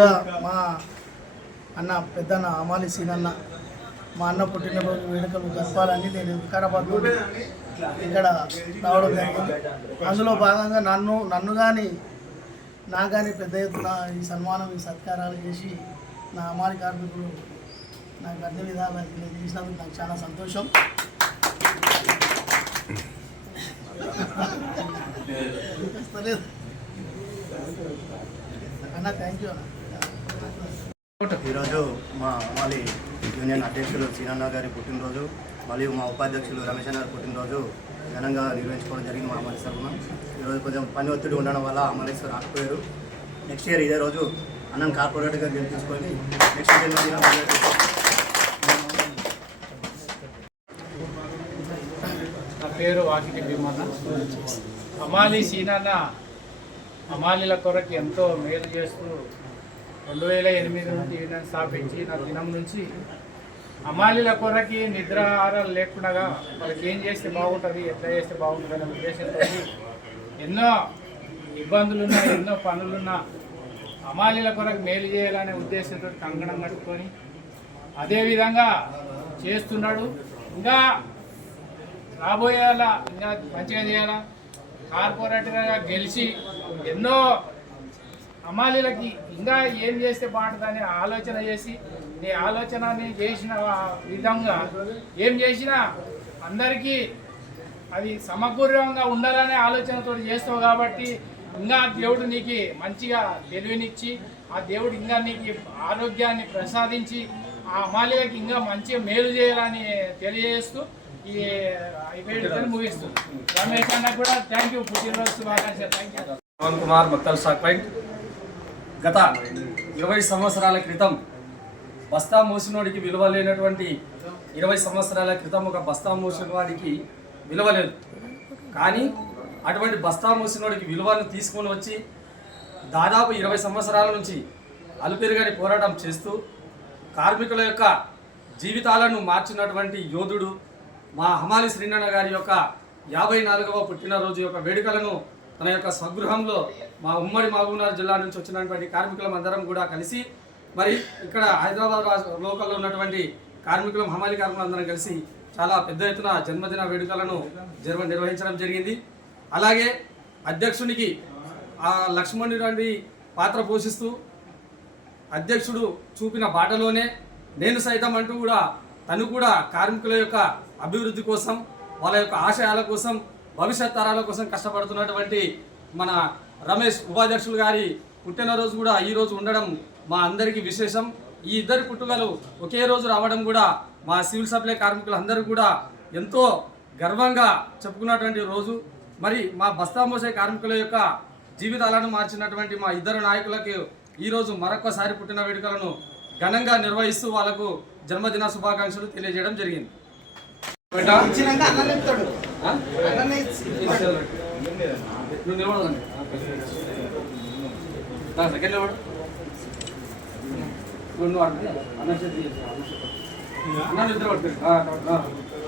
ముందుగా మా అన్న పెద్దన్న అమాలి సీనన్న మా అన్న పుట్టినరోజు వేడుకలు జరపాలని నేను వికారాబాద్లో ఇక్కడ రావడం జరిగింది. అందులో భాగంగా నన్ను కానీ పెద్ద ఎత్తున ఈ సన్మానం ఈ సత్కారాలు చేసి నా అమాలి కార్మికులు నాకు అన్ని విధాలు చేసినందుకు నాకు చాలా సంతోషం. అన్న థ్యాంక్ యూ అన్న. ఈరోజు మా అమాలి యూనియన్ అధ్యక్షులు సీనన్న గారి పుట్టినరోజు మరియు మా ఉపాధ్యక్షులు రమేష్ గారి పుట్టినరోజు ఘనంగా నిర్వహించుకోవడం జరిగింది. మా అమలి తరఫున ఈరోజు కొంచెం పని ఒత్తిడి ఉండడం వల్ల అమలేశ్వర్ రాకపోయారు. నెక్స్ట్ ఇయర్ ఇదే రోజు అన్నం కార్పొరేట్గా గెలిపించుకొని నెక్స్ట్ జన్మదినం నా పేరు వాకిటి భీమన్న. అమాలి సీనన్న అమాలీల కొరకు ఎంతో మేలు చేస్తూ 2008 నుంచి యూనియన్ స్థాపించి నా దినం నుంచి అమాలీల కొరకి నిద్ర ఆహారాలు లేకుండా వాళ్ళకి ఏం చేస్తే బాగుంటుంది, ఎట్లా చేస్తే బాగుంటుంది అనే ఉద్దేశంతో ఎన్నో ఇబ్బందులున్నా ఎన్నో పనులున్నా అమాలీల కొరకు మేలు చేయాలనే ఉద్దేశంతో కంకణం కట్టుకొని అదేవిధంగా చేస్తున్నాడు. ఇంకా రాబోయేలా ఇంకా మంచిగా చేయాలా, కార్పొరేటర్గా గెలిచి ఎన్నో అమాలీలకి ఇంకా ఏం చేస్తే బాగుంటుందని ఆలోచన చేసి నీ ఆలోచనని చేసిన విధంగా ఏం చేసినా అందరికీ అది సమకూర్యంగా ఉండాలనే ఆలోచనతో చేస్తావు కాబట్టి ఇంకా దేవుడు నీకు మంచిగా తెలివినిచ్చి ఆ దేవుడు ఇంకా నీకు ఆరోగ్యాన్ని ప్రసాదించి ఆ అమాలీలకి ఇంకా మంచిగా మేలు చేయాలని తెలియజేస్తూ ఈ వేడుకను ముగిస్తుంది. రమేష్ అన్న కూడా థ్యాంక్ యూ, పుట్టినరోజు శుభాకాంక్షలు. Thank you. పవన్ కుమార్ మత్తల్ స్టాక్ పాయింట్. గత 20 సంవత్సరాల క్రితం బస్తా మోసినోడికి విలువ లేనటువంటి 20 సంవత్సరాల క్రితం ఒక బస్తా మోసిన వాడికి విలువ లేదు. కానీ అటువంటి బస్తా మోసినోడికి విలువను తీసుకొని వచ్చి దాదాపు 20 సంవత్సరాల నుంచి అలుపెరుగని పోరాటం చేస్తూ కార్మికుల యొక్క జీవితాలను మార్చినటువంటి యోధుడు మా హమాలి శ్రీనన్న గారి యొక్క 54వ పుట్టినరోజు యొక్క వేడుకలను తన యొక్క స్వగృహంలో మా ఉమ్మడి మహబూబ్నగర్ జిల్లా నుంచి వచ్చినటువంటి కార్మికులం అందరం కూడా కలిసి మరి ఇక్కడ హైదరాబాద్ లోకల్లో ఉన్నటువంటి కార్మికులం హమాలి కార్మికులు అందరం కలిసి చాలా పెద్ద ఎత్తున జన్మదిన వేడుకలను నిర్వహించడం జరిగింది. అలాగే అధ్యక్షునికి లక్ష్మణుడి పాత్ర పోషిస్తూ అధ్యక్షుడు చూపిన బాటలోనే నేను సైతం అంటూ కూడా తను కూడా కార్మికుల యొక్క అభివృద్ధి కోసం వాళ్ళ యొక్క ఆశయాల కోసం భవిష్యత్ తరాల కోసం కష్టపడుతున్నటువంటి మన రమేష్ ఉపాధ్యక్షులు గారి పుట్టినరోజు కూడా ఈరోజు ఉండడం మా అందరికీ విశేషం. ఈ ఇద్దరి పుట్టుకలు ఒకే రోజు రావడం కూడా మా సివిల్ సప్లై కార్మికులు అందరూ కూడా ఎంతో గర్వంగా చెప్పుకున్నటువంటి రోజు. మరి మా బస్తా మోసే కార్మికుల యొక్క జీవితాలను మార్చినటువంటి మా ఇద్దరు నాయకులకు ఈరోజు మరొకసారి పుట్టిన వేడుకలను ఘనంగా నిర్వహిస్తూ వాళ్ళకు జన్మదిన శుభాకాంక్షలు తెలియజేయడం జరిగింది.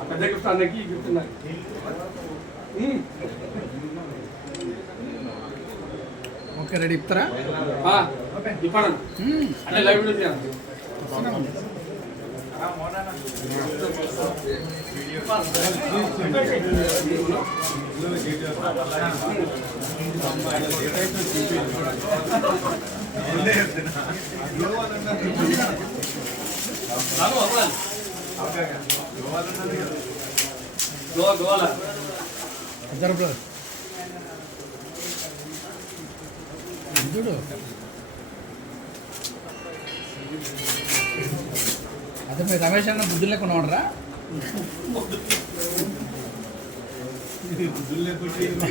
పెద్ద గిఫ్ట్ అన్నకి గిఫ్ట్ ఉన్నాయి. ఓకే రెడీ ఇస్తారా? ఇప్పండి అంటే లైవ్ వీడియో గోవాల చూడు అదే మీరు రమేష్ అన్న బుద్ధులు లేకుండా ఉండరా? బుద్ధులు లేకుండా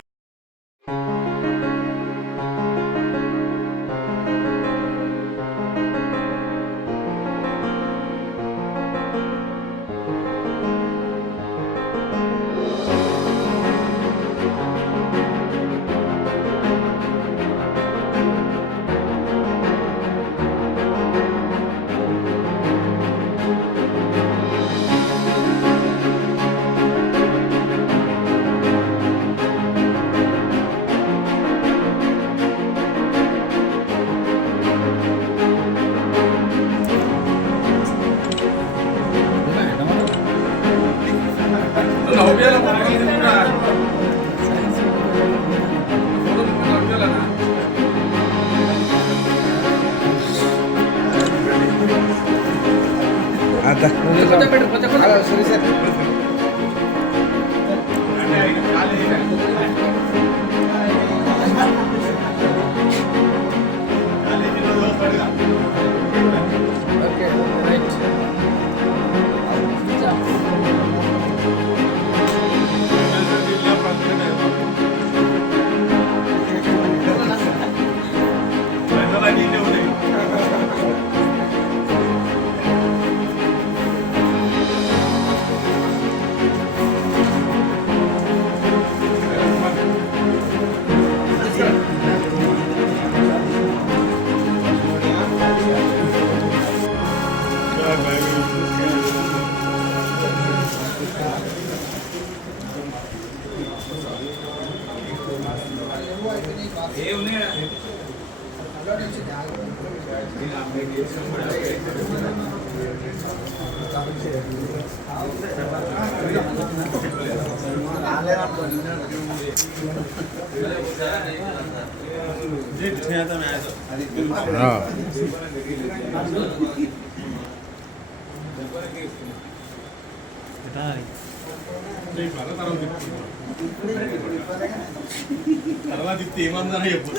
తర్వాత ఇస్తే ఏమందని చెప్పు.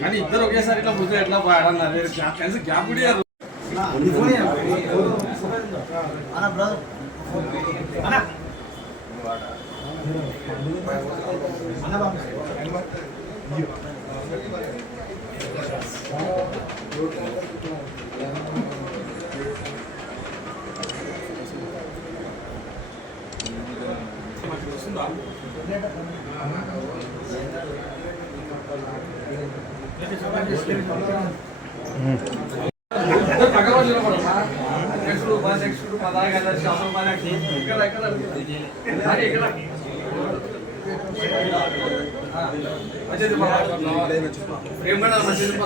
కానీ ఇద్దరు ఒకేసారి ఇట్లా ముందు ఎట్లా పాడన్నారు కలిసి గ్యాప్ కూడా ఇయ్యరు. ఇద్దరు పక్క రోజు నిలబడమ్మా. అధ్యక్షుడు ఉపాధ్యక్షుడు పదాధికారి శాసన ఉపాధ్యక్షుడు ఇక్కడ ఇక్కడ ఇక్కడ మంచిది ఏం కూడా మంచిది